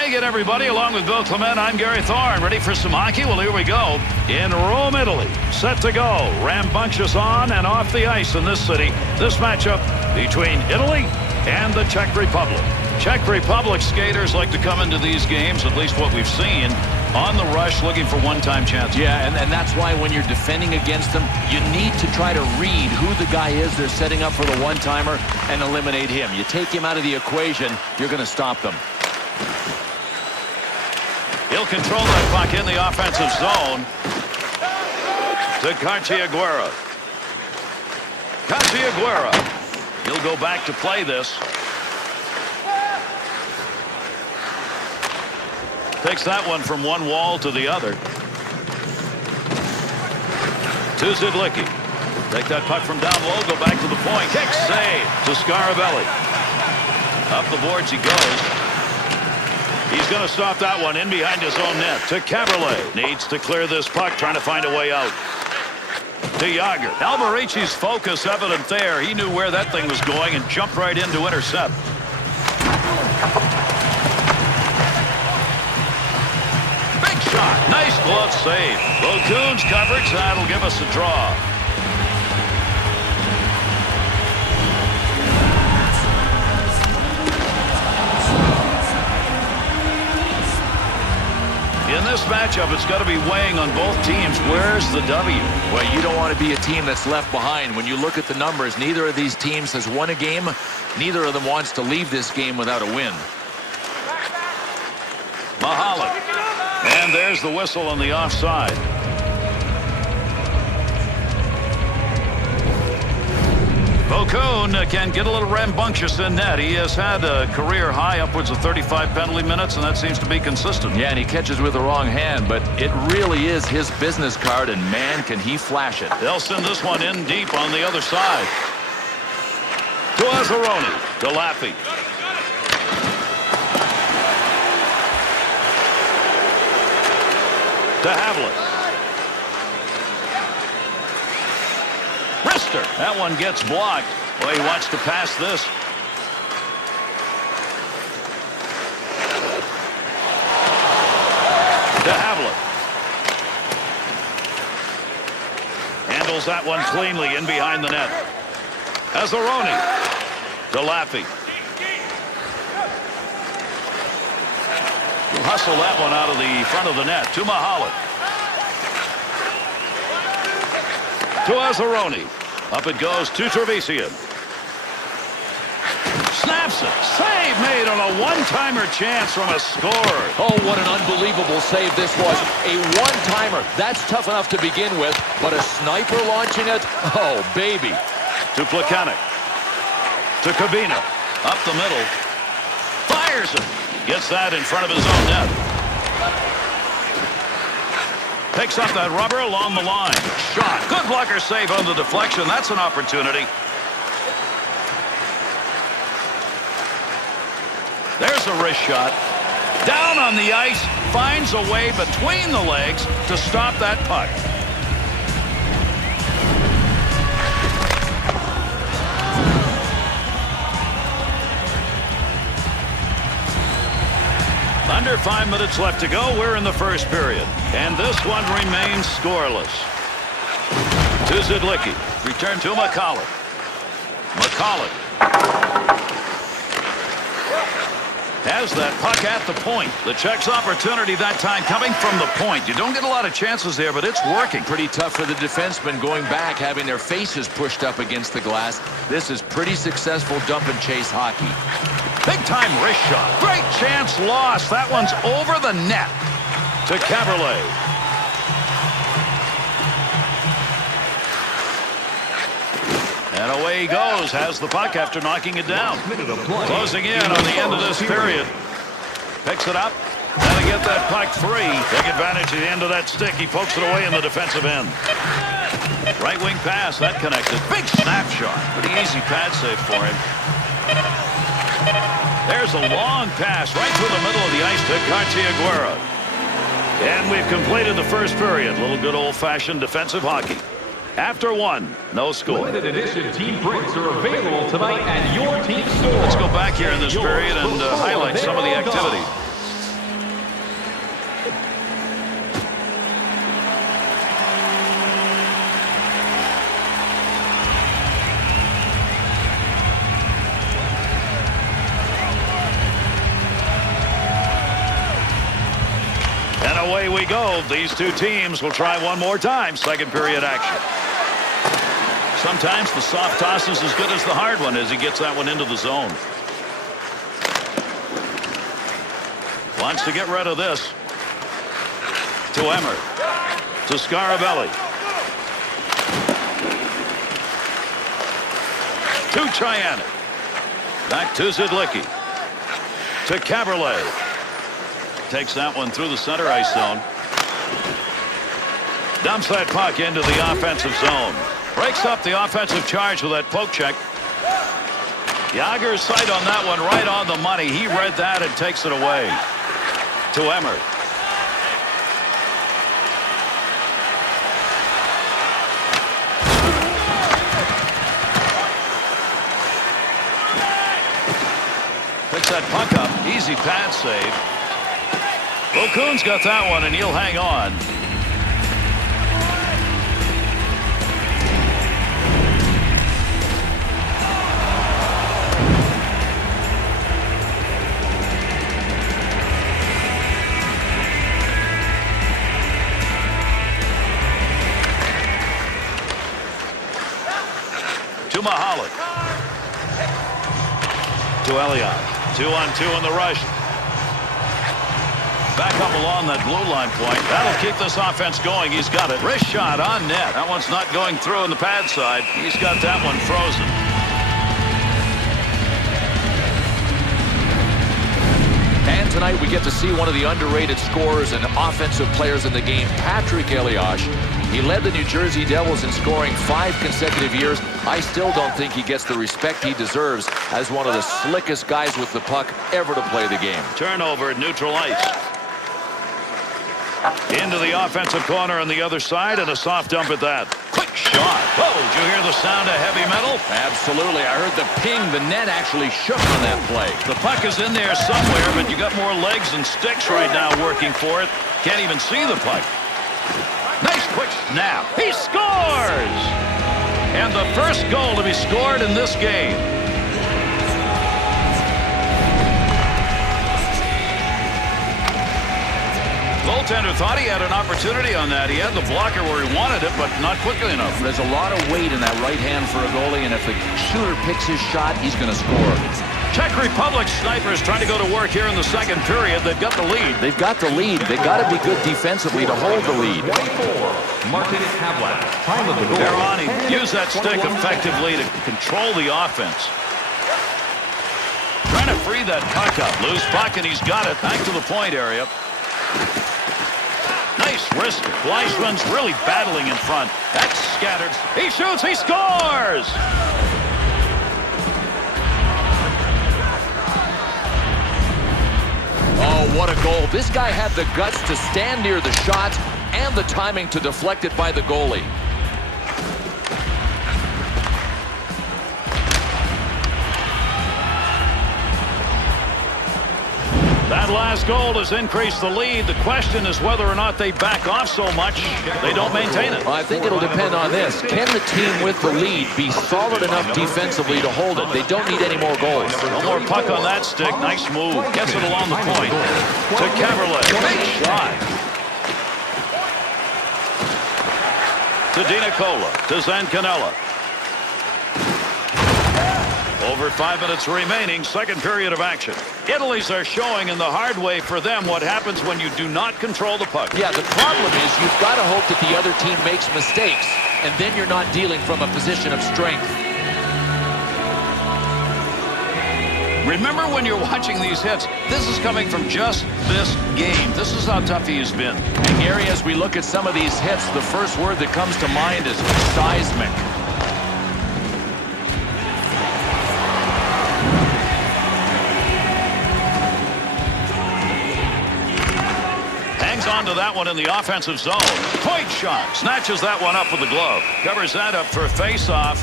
Hi again, everybody. Along with Bill Clement, I'm Gary Thorne. Ready for some hockey? Well, here we go. In Rome, Italy. Set to go. Rambunctious on and off the ice in this city. This matchup between Italy and the Czech Republic. Czech Republic skaters like to come into these games, at least what we've seen, on the rush, looking for one-time chances. Yeah, and that's why when you're defending against them, you need to try to read who the guy is they're setting up for the one-timer and eliminate him. You take him out of the equation, you're going to stop them. He'll control that puck in the offensive zone to Garcia-Aguirre. Garcia-Aguirre. He'll go back to play this. Takes that one from one wall to the other. To Zidlicki. Take that puck from down low, go back to the point. Kick save to Scarabelli. Up the boards he goes. He's going to stop that one in behind his own net. To Caberlet. Needs to clear this puck, trying to find a way out. To Yager. Alvarici's focus evident there. He knew where that thing was going and jumped right in to intercept. Nice glove save. Locoon's coverage. That'll give us a draw. In this matchup, it's got to be weighing on both teams. Where's the W? Well, you don't want to be a team that's left behind. When you look at the numbers, neither of these teams has won a game. Neither of them wants to leave this game without a win. Mahalik. And there's the whistle on the offside. Locoon can get a little rambunctious in net. He has had a career high upwards of 35 penalty minutes, and that seems to be consistent. Yeah, and he catches with the wrong hand, but it really is his business card, and man, can he flash it. They'll send this one in deep on the other side. To Azzaroni. To Laffy. To Havlet. Rister. That one gets blocked. Well, he wants to pass this. To Havlet. Handles that one cleanly in behind the net. Azzaroni. To Laffy. Hustle that one out of the front of the net. To Mahalik. To Azzaroni. Up it goes to Trevisian. Snaps it. Save made on a one-timer chance from a scorer. Oh, what an unbelievable save this was. A one-timer. That's tough enough to begin with, but a sniper launching it? Oh, baby. To Plekanec. To Kabina. Up the middle. Fires it. Gets that in front of his own net. Picks up that rubber along the line. Shot. Good blocker save on the deflection. That's an opportunity. There's a wrist shot. Down on the ice. Finds a way between the legs to stop that puck. Under 5 minutes left to go. We're in the first period. And this one remains scoreless. To Zidlicki. Return to McCulloch. McCulloch has that puck at the point. The Czechs' opportunity that time coming from the point. You don't get a lot of chances there, but it's working. Pretty tough for the defensemen going back, having their faces pushed up against the glass. This is pretty successful dump and chase hockey. Big-time wrist shot. Great chance lost. That one's over the net to Caberlet. And away he goes. Has the puck after knocking it down. Closing in on the end of this period. Picks it up. Got to get that puck free. Take advantage at the end of that stick. He pokes it away in the defensive end. Right wing pass. That connected. Big snapshot. Pretty easy pad save for him. There's a long pass right through the middle of the ice to Garcia-Aguirre. And we've completed the first period. A little good old-fashioned defensive hockey. After one, no score. Limited edition team prints are available tonight at your team store. Let's go back here in this period and highlight some of the activity. away we go. These two teams will try one more time. Second period action. Sometimes the soft toss is as good as the hard one as he gets that one into the zone. Wants to get rid of this. To Emmer. To Scarabelli. To Chianek. Back to Zidlicki. To Caberlet. Takes that one through the center ice zone. Dumps that puck into the offensive zone. Breaks up the offensive charge with that poke check. Yager's sight on that one right on the money. He read that and takes it away. To Emmer. Picks that puck up. Easy pad save. O'Coon's got that one, and he'll hang on. To Mahalik. To Elliott. 2-on-2 in the rush. Back up along that blue line point. That'll keep this offense going. He's got it. Wrist shot on net. That one's not going through on the pad side. He's got that one frozen. And tonight we get to see one of the underrated scorers and offensive players in the game, Patrick Elias. He led the New Jersey Devils in scoring 5 consecutive years. I still don't think he gets the respect he deserves as one of the slickest guys with the puck ever to play the game. Turnover at neutral ice. Into the offensive corner on the other side, and a soft dump at that. Quick shot. Whoa, did you hear the sound of heavy metal? Absolutely. I heard the ping. The net actually shook on that play. The puck is in there somewhere, but you got more legs and sticks right now working for it. Can't even see the puck. Nice quick snap. He scores! And the first goal to be scored in this game. Goaltender thought he had an opportunity on that. He had the blocker where he wanted it, but not quickly enough. There's a lot of weight in that right hand for a goalie, and if the shooter picks his shot, he's going to score. Czech Republic snipers trying to go to work here in the second period. They've got the lead. They've got the lead. They've got to be good defensively to hold the lead. 24. Martin Havlat. Time of the goal. Garani used that stick effectively to control the offense. Trying to free that puck up. Loose puck, and he's got it. Back to the point area. Nice wrist. Fleischman's really battling in front. That's scattered. He shoots. He scores! Oh, what a goal. This guy had the guts to stand near the shot and the timing to deflect it by the goalie. That last goal has increased the lead. The question is whether or not they back off so much they don't maintain it. I think it'll depend on this. Can the team with the lead be solid enough defensively to hold it? They don't need any more goals. No more puck on that stick. Nice move. Gets it along the point. To Caberlet. Big shot. To DiNicola. To Zancanella. Over 5 minutes remaining, second period of action. Italy's are showing in the hard way for them what happens when you do not control the puck. Yeah, the problem is you've got to hope that the other team makes mistakes, and then you're not dealing from a position of strength. Remember when you're watching these hits, this is coming from just this game. This is how tough he has been. And Gary, as we look at some of these hits, the first word that comes to mind is seismic. Onto that one in the offensive zone. Point shot. Snatches that one up with the glove. Covers that up for a face-off.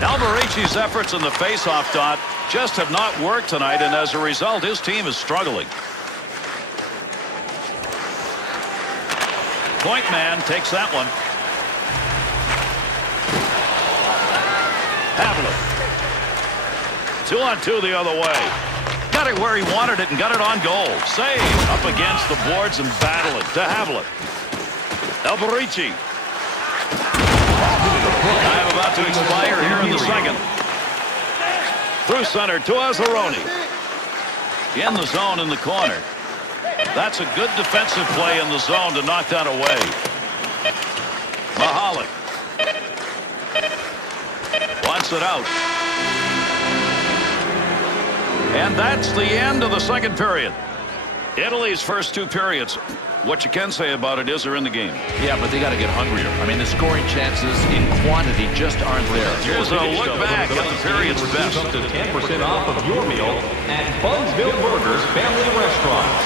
Alvarici's efforts in the face-off dot just have not worked tonight, and as a result, his team is struggling. Point man takes that one. Havlat. 2-on-2 the other way. Got it where he wanted it and got it on goal. Save up against the boards and battling to Havlat. Alberici. Time about to expire here in the second. Through center to Azzaroni. In the zone in the corner. That's a good defensive play in the zone to knock that away. Mahalik. Wants it out. And that's the end of the second period. Italy's first two periods. What you can say about it is they're in the game. Yeah, but they got to get hungrier. I mean, the scoring chances in quantity just aren't there. Here's a look back at the period's best. Up to 10% off of your meal at Bunsville Burgers Family Restaurants.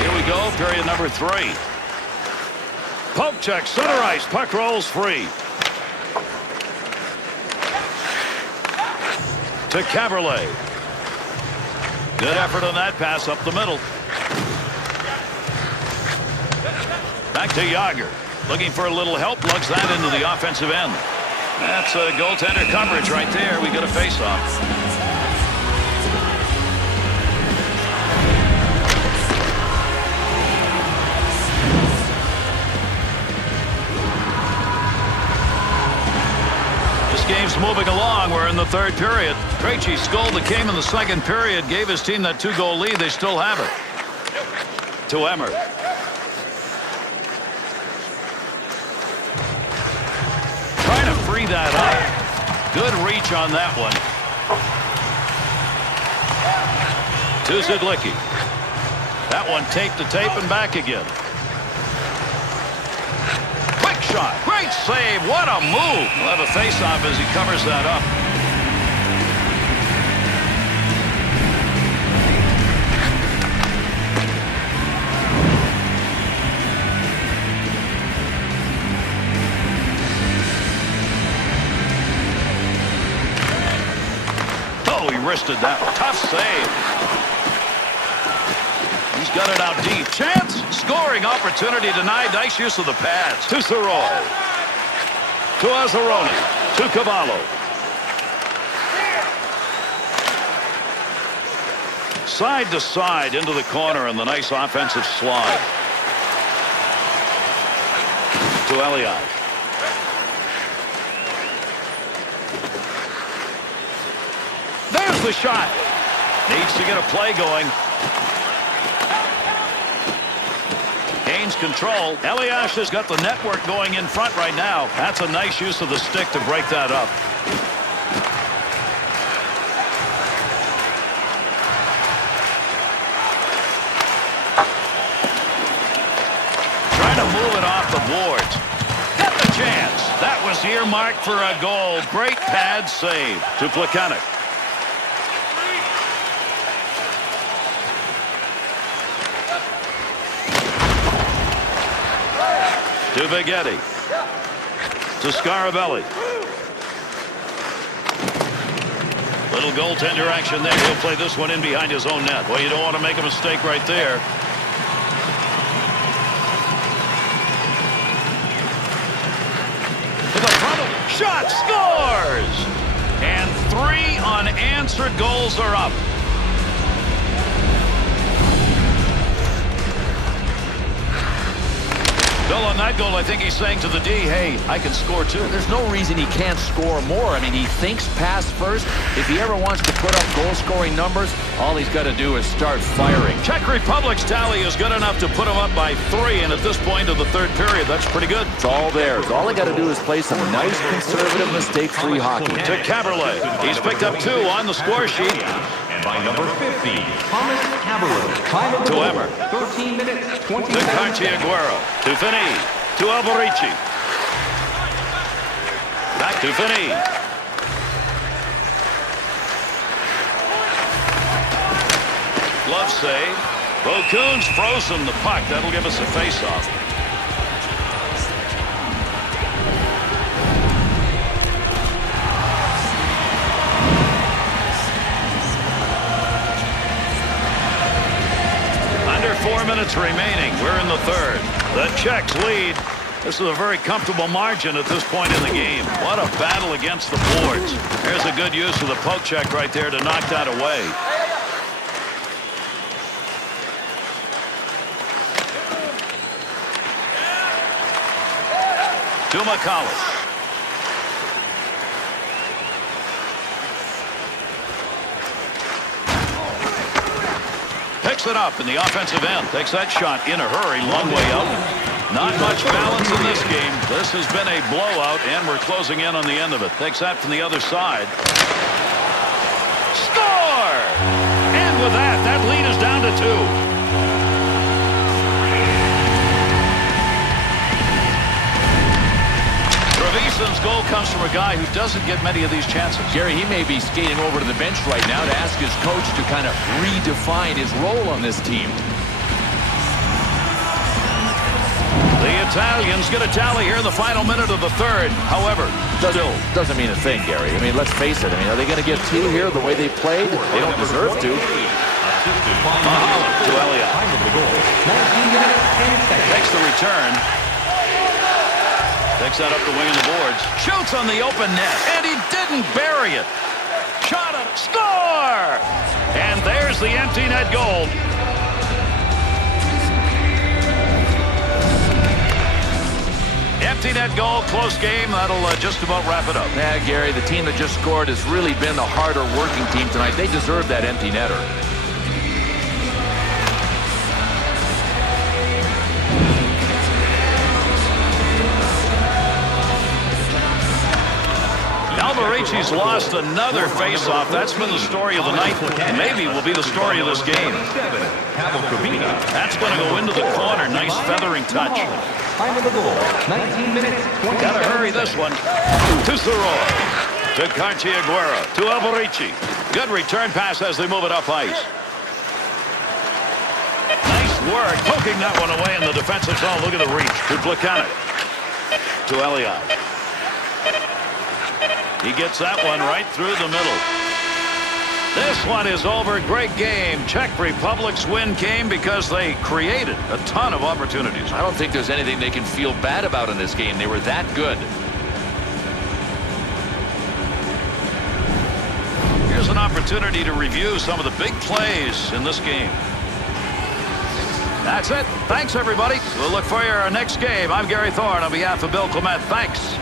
Here we go, period number 3. Poke check, center ice, puck rolls free. To Caberlet. Good effort on that pass up the middle. Back to Yager. Looking for a little help, lugs that into the offensive end. That's a goaltender coverage right there. We got a face-off. Game's moving along. We're in the third period. Krejci's goal that came in the second period gave his team that 2-goal lead. They still have it. To Emmer. Trying to free that up. Good reach on that one. To Zidlicki. That one tape to tape and back again. Shot. Great save. What a move. We'll have a face-off as he covers that up. Oh, he wristed that. Tough save. He's got it out deep. Chance. Scoring opportunity denied. Nice use of the pads. To Saroy. To Azzaroni. To Cavallo. Side to side into the corner and the nice offensive slide. To Elliott. There's the shot. Needs to get a play going. Gains control. Elias has got the network going in front right now. That's a nice use of the stick to break that up. Trying to move it off the boards. Got the chance. That was earmarked for a goal. Great pad save to Plekanec. To Vignetti. To Scarabelli. Little goaltender action there. He'll play this one in behind his own net. Well, you don't want to make a mistake right there. To the front. Shot. Scores! And 3 unanswered goals are up. Bill, on that goal, I think he's saying to the D, hey, I can score too. There's no reason he can't score more. I mean, he thinks pass first. If he ever wants to put up goal-scoring numbers, all he's got to do is start firing. Czech Republic's tally is good enough to put him up by 3, and at this point of the third period, that's pretty good. It's all theirs. All they got to do is play some nice, conservative, mistake-free hockey. To Caberlet. He's picked up 2 on the score sheet. And by number 50, Thomas Caberlet. Time of the To goal, Emmer. 13 minutes, 20 To seconds. Cartiaguero. To Finney. To Alberici. Back to Finney. Glove save. Bocoon's frozen the puck. That'll give us a face-off. minutes remaining. We're in the third. The Czechs lead. This is a very comfortable margin at this point in the game. What a battle against the boards. There's a good use of the poke check right there to knock that away. To McCollum. Picks it up in the offensive end. Takes that shot in a hurry. Long way up. Not much balance in this game. This has been a blowout, and we're closing in on the end of it. Takes that from the other side. Score! And with that, that lead is down to 2. Trevisan's goal comes from a guy who doesn't get many of these chances. Gary, he may be skating over to the bench right now to ask his coach to kind of redefine his role on this team. The Italians get a tally here in the final minute of the third. However, doesn't mean a thing, Gary. I mean, let's face it. I mean, are they going to get 2 here the way they played? They don't deserve to. To Elliott. Takes the return. Takes that up the wing of the boards. Shoots on the open net, and he didn't bury it. Shot it. Score! And there's the empty net goal. Empty net goal, close game. That'll just about wrap it up. Yeah, Gary, the team that just scored has really been the harder working team tonight. They deserve that empty netter. Alvarici's lost another faceoff. That's been the story of the night. Maybe will be the story of this game. That's going to go into the corner. Nice feathering touch. Time of the goal, 19 minutes, 20 Got to hurry this one. To Soroy. To Cartiaguera. To Alvarici. Good return pass as they move it up ice. Nice work. Poking that one away in the defensive zone. Look at the reach. To Plekanec. To Elliott. He gets that one right through the middle. This one is over. Great game. Czech Republic's win came because they created a ton of opportunities. I don't think there's anything they can feel bad about in this game. They were that good. Here's an opportunity to review some of the big plays in this game. That's it. Thanks, everybody. We'll look for your next game. I'm Gary Thorne on behalf of Bill Clement. Thanks.